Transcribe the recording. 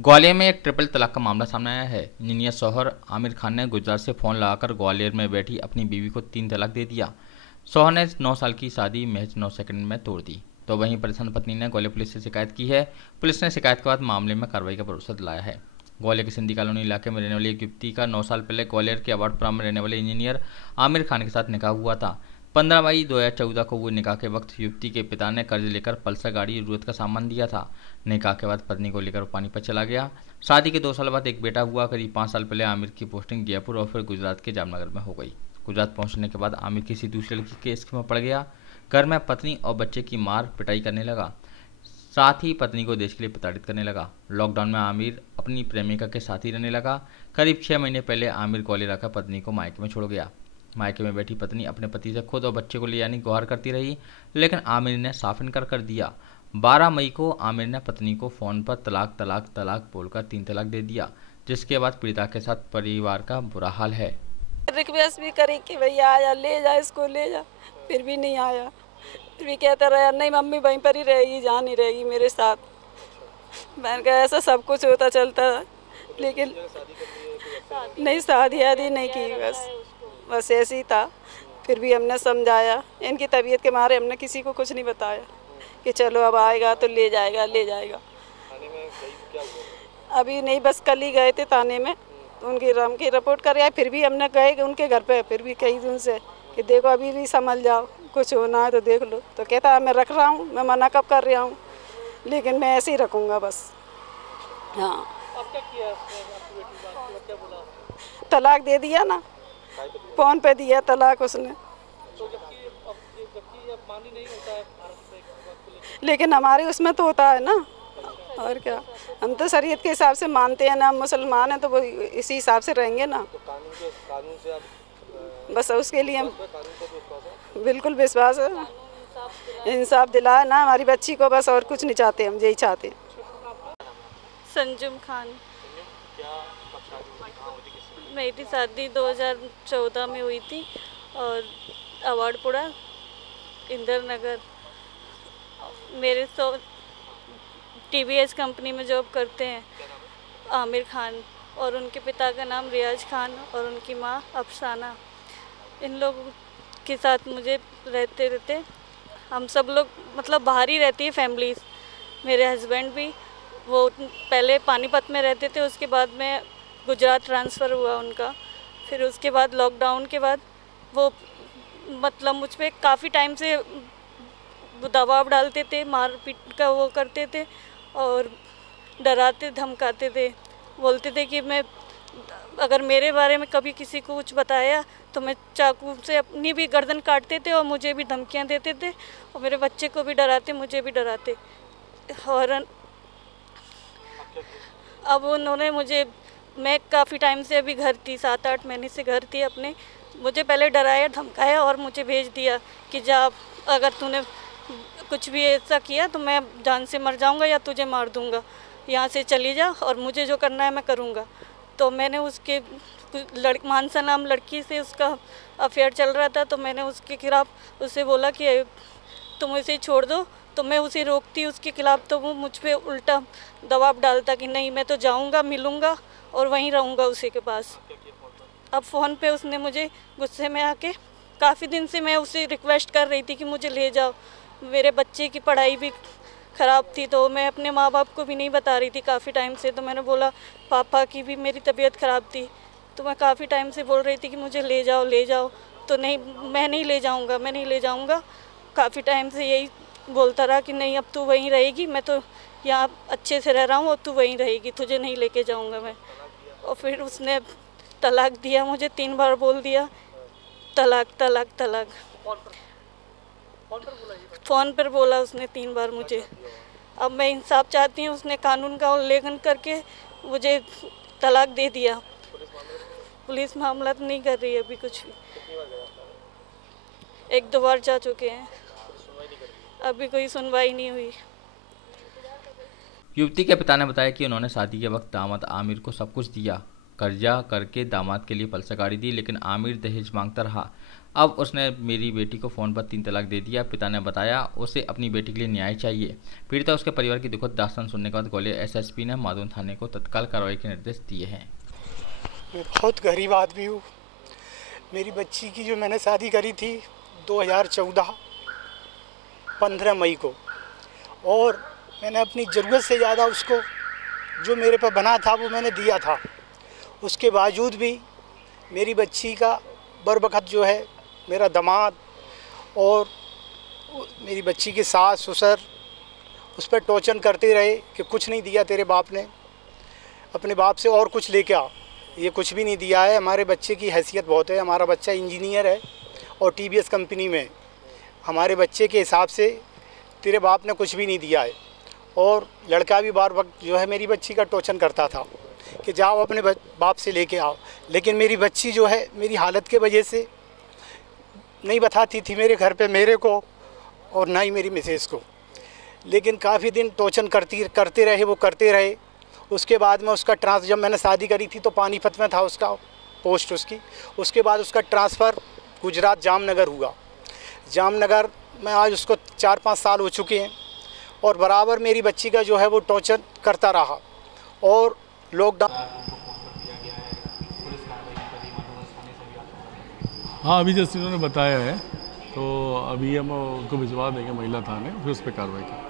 ग्वालियर में एक ट्रिपल तलाक का मामला सामने आया है। इंजीनियर शौहर आमिर खान ने गुजरात से फोन लगाकर ग्वालियर में बैठी अपनी बीवी को 3 तलाक दे दिया। शौहर ने 9 साल की शादी महज 9 सेकंड में तोड़ दी। तो वहीं परेशान पत्नी ने ग्वालियर पुलिस से शिकायत की है। पुलिस ने शिकायत के बाद मामले में कार्रवाई का भरोसा दिलाया है। ग्वालियर के सिंधी कॉलोनी इलाके में रहने वाली एक युवती का 9 साल पहले ग्वालियर के अवार्डपुरा में रहने वाले इंजीनियर आमिर खान के साथ निकाह हुआ था। 15 मई 2014 को हुए निकाह के वक्त युवती के पिता ने कर्ज लेकर पल्सर गाड़ी जरूरत का सामान दिया था। निकाह के बाद पत्नी को लेकर पानीपत चला गया। शादी के 2 साल बाद एक बेटा हुआ। करीब 5 साल पहले आमिर की पोस्टिंग जयपुर और फिर गुजरात के जामनगर में हो गई। गुजरात पहुंचने के बाद आमिर किसी दूसरी लड़की के इश्क में पड़ गया। घर में पत्नी और बच्चे की मार पिटाई करने लगा। साथ ही पत्नी को देश के लिए प्रताड़ित करने लगा। लॉकडाउन में आमिर अपनी प्रेमिका के साथ ही रहने लगा। करीब 6 महीने पहले आमिर ग्वालियर आकर पत्नी को मायके में छोड़ गया। मायके में बैठी पत्नी अपने पति से खुद और बच्चे को ले जाने की गुहार करती रही, लेकिन आमिर ने साफ इनकार कर दिया। 12 मई को आमिर ने पत्नी को फोन पर तलाक तलाक तलाक बोलकर 3 तलाक दे दिया, जिसके बाद पीड़िता के साथ परिवार का बुरा हाल है। रिक्वेस्ट भी करी कि भैया आया, ले जा इसको ले जा, फिर भी नहीं आया। फिर भी कहता रहा नहीं मम्मी वहीं पर ही रहेगी, जहाँ नहीं रहेगी मेरे साथ। मैंने कहा ऐसा सब कुछ होता चलता, लेकिन नहीं शादी आदि नहीं की, बस ऐसे ही था। फिर भी हमने समझाया, इनकी तबीयत के मारे हमने किसी को कुछ नहीं बताया कि चलो अब आएगा तो ले जाएगा ले जाएगा। अभी नहीं, बस कल ही गए थे थाने में, उनकी रिपोर्ट कर आए। फिर भी हमने गए उनके घर पे, फिर भी कई दिन से कि देखो अभी भी संभल जाओ, कुछ होना है तो देख लो। तो कहता है मैं रख रहा हूँ, मैं मना कब कर रहा हूँ, लेकिन मैं ऐसे ही रखूँगा बस। हाँ, अब क्या किया आपकी बेटी ने, क्या बोला? तलाक दे दिया ना, फोन पे दिया तलाक उसने। तो जबकि अब मानी नहीं होता है भारत में, लेकिन हमारे उसमें तो होता है ना, और क्या। हम तो शरीयत के हिसाब से मानते हैं ना, हम मुसलमान हैं तो वो इसी हिसाब से रहेंगे ना। तो कानून से आप बस उसके लिए हम कानून पर विश्वास है? बिल्कुल विश्वास है। इंसाफ दिलाए ना हमारी बच्ची को, बस और कुछ नहीं चाहते, हम यही चाहते हैं। संजुम खान। क्या कब शादी हुई, कहाँ हुई थी, किससे? मेरी शादी 2014 में हुई थी और अवार्डपुरा इंदर नगर। मेरे तो टीवीएस कंपनी में जॉब करते हैं आमिर खान, और उनके पिता का नाम रियाज खान और उनकी माँ अफसाना। इन लोगों के साथ मुझे रहते रहते हम सब लोग मतलब बाहर ही रहती है फैमिली। मेरे हस्बैंड भी, वो पहले पानीपत में रहते थे, उसके बाद में गुजरात ट्रांसफ़र हुआ उनका। फिर उसके बाद लॉकडाउन के बाद वो मतलब मुझ पे काफ़ी टाइम से दबाव डालते थे, मार पीट का वो करते थे और डराते धमकाते थे। बोलते थे कि मैं अगर मेरे बारे में कभी किसी को कुछ बताया तो मैं चाकू से अपनी भी गर्दन काटते थे और मुझे भी धमकियां देते थे, और मेरे बच्चे को भी डराते, मुझे भी डराते। और अब उन्होंने मुझे, मैं काफ़ी टाइम से अभी घर थी, 7-8 महीने से घर थी अपने, मुझे पहले डराया धमकाया और मुझे भेज दिया कि जा, अगर तूने कुछ भी ऐसा किया तो मैं जान से मर जाऊंगा या तुझे मार दूंगा, यहाँ से चली जा और मुझे जो करना है मैं करूँगा। तो मैंने उसके मानसा नाम लड़की से उसका अफेयर चल रहा था, तो मैंने उसके खिलाफ़ उससे बोला कि तुम इसे छोड़ दो, तो मैं उसे रोकती उसके खिलाफ़, तो वो मुझ पे उल्टा दबाव डालता कि नहीं मैं तो जाऊंगा, मिलूंगा और वहीं रहूंगा उसी के पास। अब फ़ोन पे उसने मुझे गुस्से में आके, काफ़ी दिन से मैं उसे रिक्वेस्ट कर रही थी कि मुझे ले जाओ, मेरे बच्चे की पढ़ाई भी ख़राब थी, तो मैं अपने माँ बाप को भी नहीं बता रही थी काफ़ी टाइम से। तो मैंने बोला पापा की भी मेरी तबीयत ख़राब थी, तो मैं काफ़ी टाइम से बोल रही थी कि मुझे ले जाओ ले जाओ, तो नहीं मैं नहीं ले जाऊँगा, मैं नहीं ले जाऊँगा। काफ़ी टाइम से यही बोलता रहा कि नहीं अब तू वहीं रहेगी, मैं तो यहाँ अच्छे से रह रहा हूँ और तू वहीं रहेगी, तुझे नहीं लेके जाऊँगा मैं। और फिर उसने तलाक दिया, मुझे 3 बार बोल दिया तलाक तलाक तलाक। फ़ोन पर बोला उसने 3 बार मुझे। अब मैं इंसाफ चाहती हूँ, उसने कानून का उल्लंघन करके मुझे तलाक दे दिया। पुलिस मामला तो नहीं कर रही है अभी कुछ भी, 1-2 बार जा चुके हैं, अभी कोई सुनवाई नहीं हुई। युवती के पिता ने बताया कि उन्होंने शादी के वक्त दामाद आमिर को सब कुछ दिया, कर्जा करके दामाद के लिए पल्सर गाड़ी दी, लेकिन आमिर दहेज मांगता रहा। अब उसने मेरी बेटी को फ़ोन पर 3 तलाक दे दिया। पिता ने बताया उसे अपनी बेटी के लिए न्याय चाहिए। पीड़िता उसके परिवार की दुखद दास्तान सुनने के बाद ग्वालियर एसएसपी ने मादोन थाने को तत्काल कार्रवाई के निर्देश दिए हैं। मैं बहुत गरीब आदमी हूँ। मेरी बच्ची की जो मैंने शादी करी थी 2014 15 मई को, और मैंने अपनी ज़रूरत से ज़्यादा उसको जो मेरे पर बना था वो मैंने दिया था। उसके बावजूद भी मेरी बच्ची का बरबखत जो है मेरा दामाद और मेरी बच्ची के सास ससुर उस पर टोचन करते रहे कि कुछ नहीं दिया तेरे बाप ने, अपने बाप से और कुछ लेके आ। ये कुछ भी नहीं दिया है। हमारे बच्चे की हैसियत बहुत है। हमारा बच्चा इंजीनियर है और टीवीएस कंपनी में। हमारे बच्चे के हिसाब से तेरे बाप ने कुछ भी नहीं दिया है। और लड़का भी बार वक्त जो है मेरी बच्ची का टोचन करता था कि जाओ अपने बाप से लेके आओ। लेकिन मेरी बच्ची जो है मेरी हालत के वजह से नहीं बताती थी मेरे घर पे मेरे को और ना ही मेरी मिसेस को। लेकिन काफ़ी दिन टोचन करते रहे, वो करते रहे। उसके बाद में उसका जब मैंने शादी करी थी तो पानीपत में था उसका पोस्ट उसकी। उसके बाद उसका ट्रांसफ़र गुजरात जामनगर हुआ। जामनगर में आज उसको 4-5 साल हो चुके हैं और बराबर मेरी बच्ची का जो है वो टॉर्चर करता रहा। और लॉकडाउन हाँ, अभी जैसे इन्होंने बताया है तो अभी हम उनको भिजवा देंगे महिला थाने, फिर उस पर कार्रवाई करेंगे।